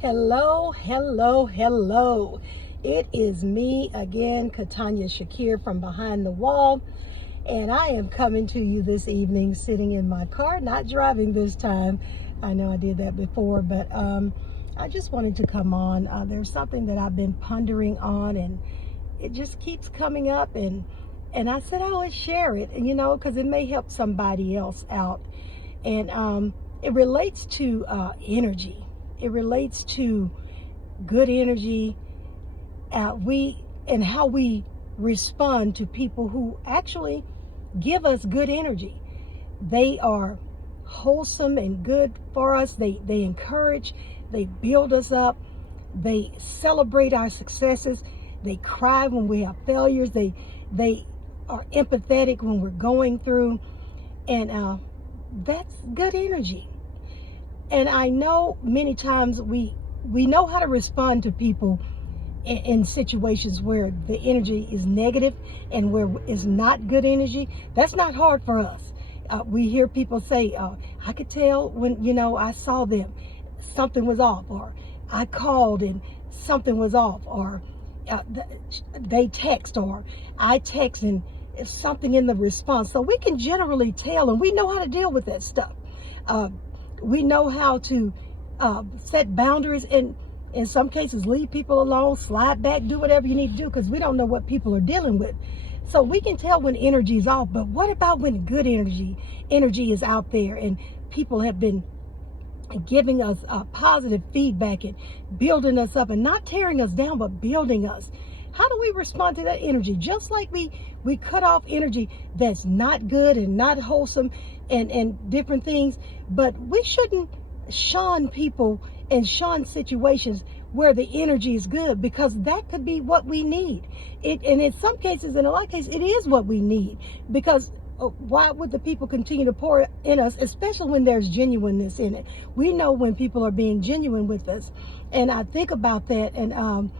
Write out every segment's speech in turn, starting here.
Hello, hello, hello. It is me again, Katanya Shakir from Behind the Wall, and I am coming to you this evening sitting in my car, not driving this time. I know I did that before, but I just wanted to come on. There's something that I've been pondering on, and it just keeps coming up, and I said I would share it, and because it may help somebody else out. And it relates to energy. It relates to good energy. And how we respond to people who actually give us good energy. They are wholesome and good for us. They encourage. They build us up. They celebrate our successes. They cry when we have failures. They are empathetic when we're going through, and that's good energy. And I know many times we know how to respond to people in situations where the energy is negative and where it's not good energy. That's not hard for us. We hear people say, I could tell when, I saw them, something was off, or I called and something was off, or they text, or I text and something in the response. So we can generally tell, and we know how to deal with that stuff. We know how to set boundaries, and in some cases leave people alone, slide back, do whatever you need to do, because we don't know what people are dealing with. So we can tell when energy is off. But what about when good energy is out there and people have been giving us positive feedback and building us up and not tearing us down, but building us? How do we respond to that energy? Just like we cut off energy that's not good and not wholesome and different things, but we shouldn't shun people and shun situations where the energy is good, because that could be what we need. And in some cases, in a lot of cases, it is what we need, because why would the people continue to pour in us, especially when there's genuineness in it? We know when people are being genuine with us. And I think about that, and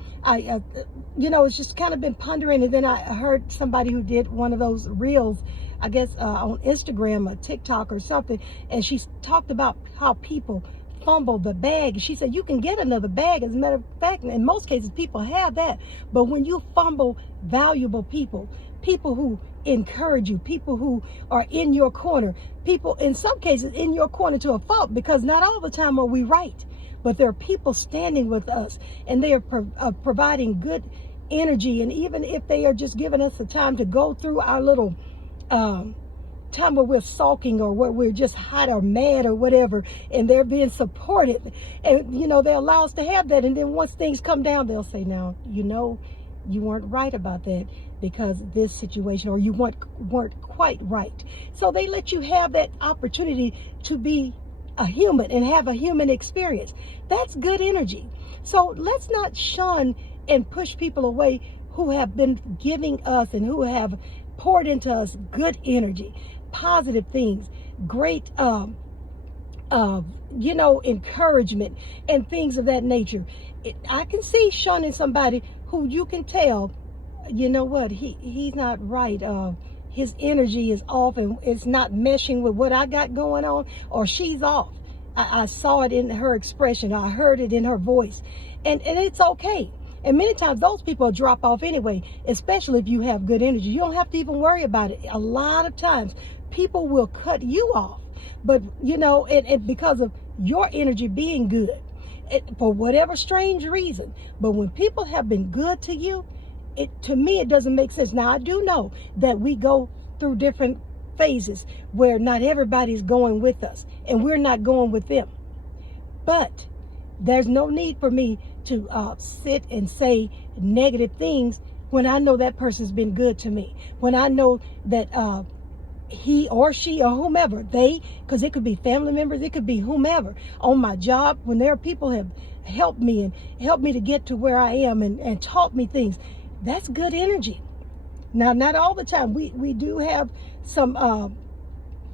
it's just kind of been pondering. And then I heard somebody who did one of those reels, I guess on Instagram or TikTok or something, and she talked about how people fumble the bag. She said you can get another bag. As a matter of fact, in most cases people have that, but when you fumble valuable people who encourage you, people who are in your corner, people in some cases in your corner to a fault, because not all the time are we right, but there are people standing with us, and they are providing good energy. And even if they are just giving us the time to go through our little time where we're sulking, or where we're just hot or mad or whatever, and they're being supported, and they allow us to have that. And then once things come down, they'll say, now you weren't right about that, because this situation, or you weren't quite right. So they let you have that opportunity to be a human and have a human experience. That's good energy. So let's not shun and push people away who have been giving us and who have poured into us good energy, positive things, great encouragement and things of that nature. I can see shunning somebody who you can tell, he's not right. His energy is off, and it's not meshing with what I got going on, or she's off. I saw it in her expression. I heard it in her voice, and it's okay. And many times those people drop off anyway, especially if you have good energy. You don't have to even worry about it. A lot of times people will cut you off, but and because of your energy being good, for whatever strange reason. But when people have been good to you, to me it doesn't make sense. Now I do know that we go through different phases where not everybody's going with us, and we're not going with them. But there's no need for me to sit and say negative things when I know that person's been good to me. When I know that he or she or whomever, because it could be family members, it could be whomever, on my job, when there are people have helped me and helped me to get to where I am, and taught me things. That's good energy. Now, not all the time. We do have some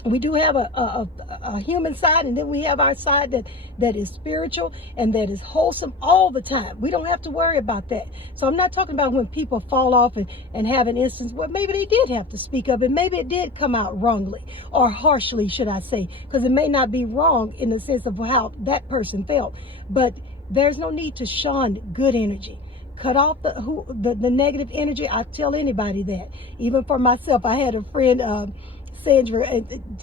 We do have a human side, and then we have our side that is spiritual and that is wholesome all the time. We don't have to worry about that. So I'm not talking about when people fall off and have an instance where maybe they did have to speak up, and maybe it did come out wrongly or harshly, should I say, because it may not be wrong in the sense of how that person felt. But there's no need to shun good energy. Cut off the negative energy. I tell anybody that. Even for myself, I had a friend, Sandra,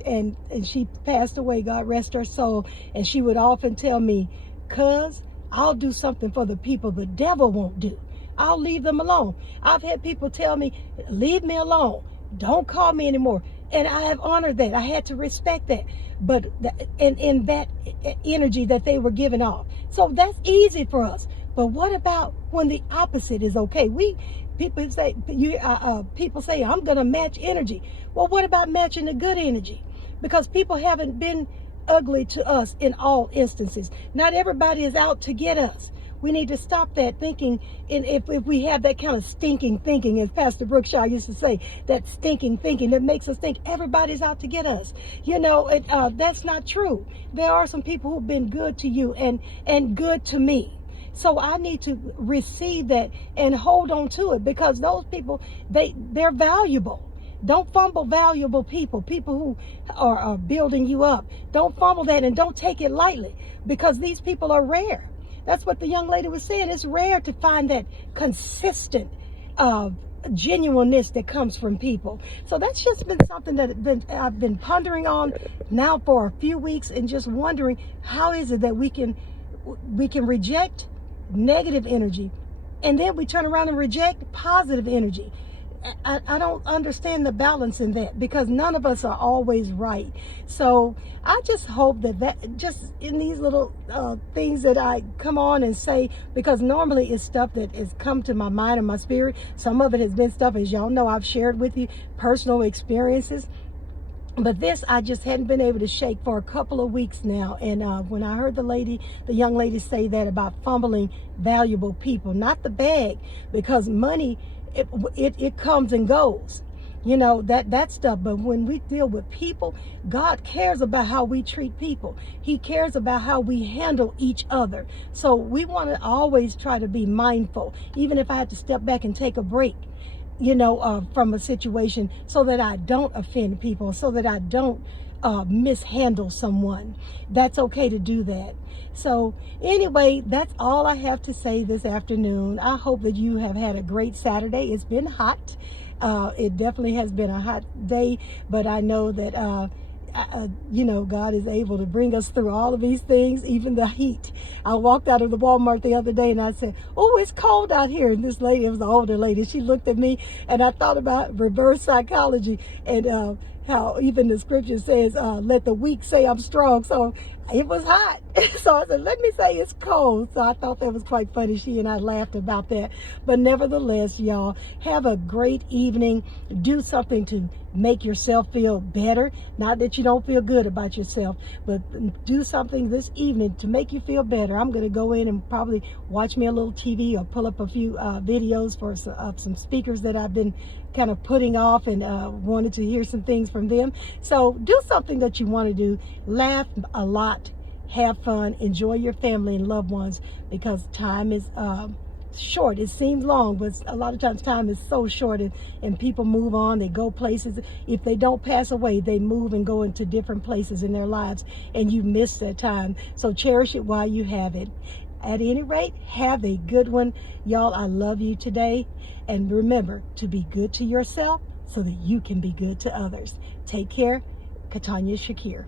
and she passed away, God rest her soul, and she would often tell me, cuz I'll do something for the people the devil won't do. I'll leave them alone. I've had people tell me, leave me alone, don't call me anymore, and I have honored that. I had to respect that, but in that energy that they were giving off. So that's easy for us. But what about when the opposite is okay? People say I'm gonna match energy. Well, what about matching the good energy? Because people haven't been ugly to us in all instances. Not everybody is out to get us. We need to stop that thinking. And if we have that kind of stinking thinking, as Pastor Brookshire used to say, that stinking thinking that makes us think everybody's out to get us. That's not true. There are some people who've been good to you and good to me. So I need to receive that and hold on to it, because those people, they're valuable. Don't fumble valuable people who are building you up. Don't fumble that, and don't take it lightly, because these people are rare. That's what the young lady was saying. It's rare to find that consistent genuineness that comes from people. So that's just been something that I've been pondering on now for a few weeks, and just wondering, how is it that we can reject negative energy, and then we turn around and reject positive energy. I don't understand the balance in that, because none of us are always right. So I just hope that just in these little things that I come on and say, because normally it's stuff that has come to my mind and my spirit. Some of it has been stuff, as y'all know, I've shared with you, personal experiences. But this, I just hadn't been able to shake for a couple of weeks now. And when I heard the young lady say that about fumbling valuable people, not the bag, because money, it comes and goes, that stuff. But when we deal with people, God cares about how we treat people. He cares about how we handle each other. So we want to always try to be mindful, even if I had to step back and take a break, from a situation, so that I don't offend people, so that I don't mishandle someone. That's okay to do that. So anyway, that's all I have to say this afternoon. I hope that you have had a great Saturday. It's been hot. It definitely has been a hot day, but I know that God is able to bring us through all of these things, even the heat. I walked out of the Walmart the other day and I said, oh, it's cold out here. And this lady, it was an older lady, she looked at me, and I thought about reverse psychology and how even the scripture says, let the weak say I'm strong. So it was hot. So I said, let me say it's cold. So I thought that was quite funny. She and I laughed about that. But nevertheless, y'all, have a great evening. Do something to make yourself feel better. Not that you don't feel good about yourself, but do something this evening to make you feel better. I'm going to go in and probably watch me a little TV, or pull up a few videos for some speakers that I've been kind of putting off, and wanted to hear some things from them. So do something that you want to do. Laugh a lot, have fun, enjoy your family and loved ones, because time is short. It seems long, but a lot of times time is so short, and people move on, they go places. If they don't pass away, they move and go into different places in their lives, and you miss that time. So cherish it while you have it. At any rate, have a good one. Y'all, I love you today. And remember to be good to yourself so that you can be good to others. Take care. Katanya Shakir.